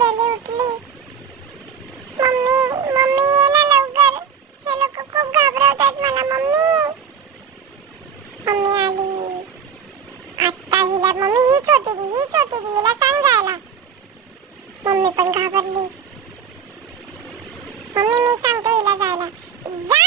Bailey उठली. Mummy mummy ये ना लवकर, हे लोक खूप घाबरवतात मला. मम्मी मम्मी आली आता. हिला मम्मी हीच होती ती, हिला सांग जायला. मम्मी पण घाबरली. मम्मी मी सांगतो हिला जायला. जा